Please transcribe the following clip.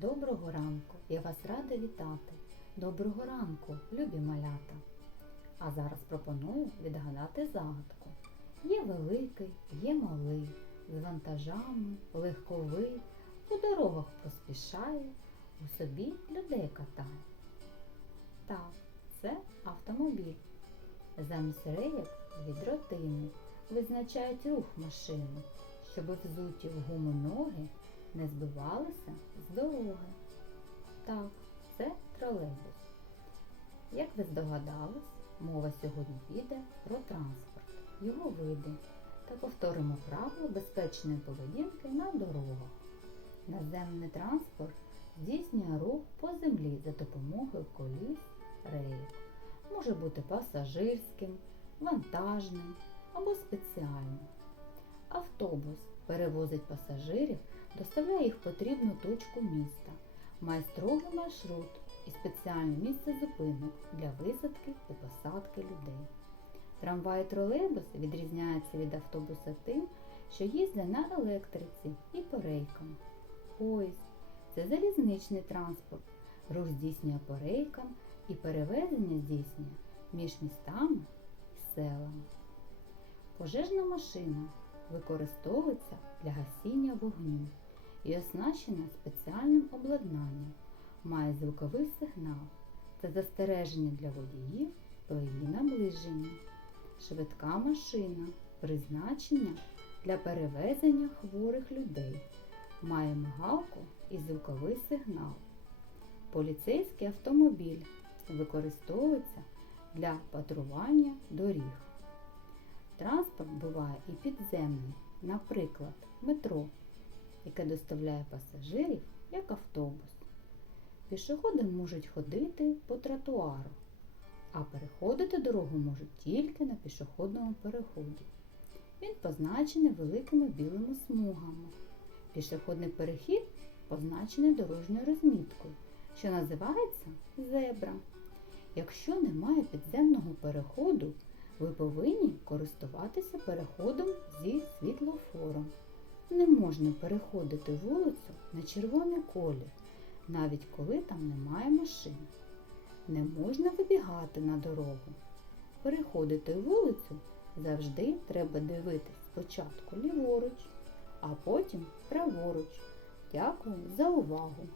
Доброго ранку! Я вас рада вітати. Доброго ранку, любі малята. А зараз пропоную відгадати загадку. Є великий, є малий, з вантажами, легковий, по дорогах поспішає, у собі людей катає. Так, це автомобіль. Замість рейок від ротини визначають рух машини, щоб взуті в гуму ноги не збивалися з дороги. Так, це тролейбус. Як ви здогадались, мова сьогодні піде про транспорт, його види та повторимо правила безпечної поведінки на дорогах. Наземний транспорт здійснює рух по землі за допомогою коліс рейок. Може бути пасажирським, вантажним або спеціальним. Автобус перевозить пасажирів, доставляє їх в потрібну точку міста, має строгий маршрут і спеціальне місце зупинок для висадки і посадки людей. Трамвай тролейбус відрізняються від автобуса тим, що їздять на електриці і по рейкам. Поїзд це залізничний транспорт. Рух здійснює по рейкам і перевезення здійснює між містами і селами. Пожежна машина використовується для гасіння вогню і оснащена спеціальним обладнанням, має звуковий сигнал. Це застереження для водіїв про її наближення. Швидка машина призначення для перевезення хворих людей. Має мигалку і звуковий сигнал. Поліцейський автомобіль використовується для патрулювання доріг. Транспорт буває і підземний, наприклад, метро, яке доставляє пасажирів як автобус. Пішоходи можуть ходити по тротуару, а переходити дорогу можуть тільки на пішохідному переході. Він позначений великими білими смугами. Пішохідний перехід позначений дорожньою розміткою, що називається зебра. Якщо немає підземного переходу, ви повинні користуватися переходом зі світлофором. Не можна переходити вулицю на червоний колір, навіть коли там немає машин. Не можна вибігати на дорогу. Переходити вулицю завжди треба дивитись спочатку ліворуч, а потім праворуч. Дякую за увагу!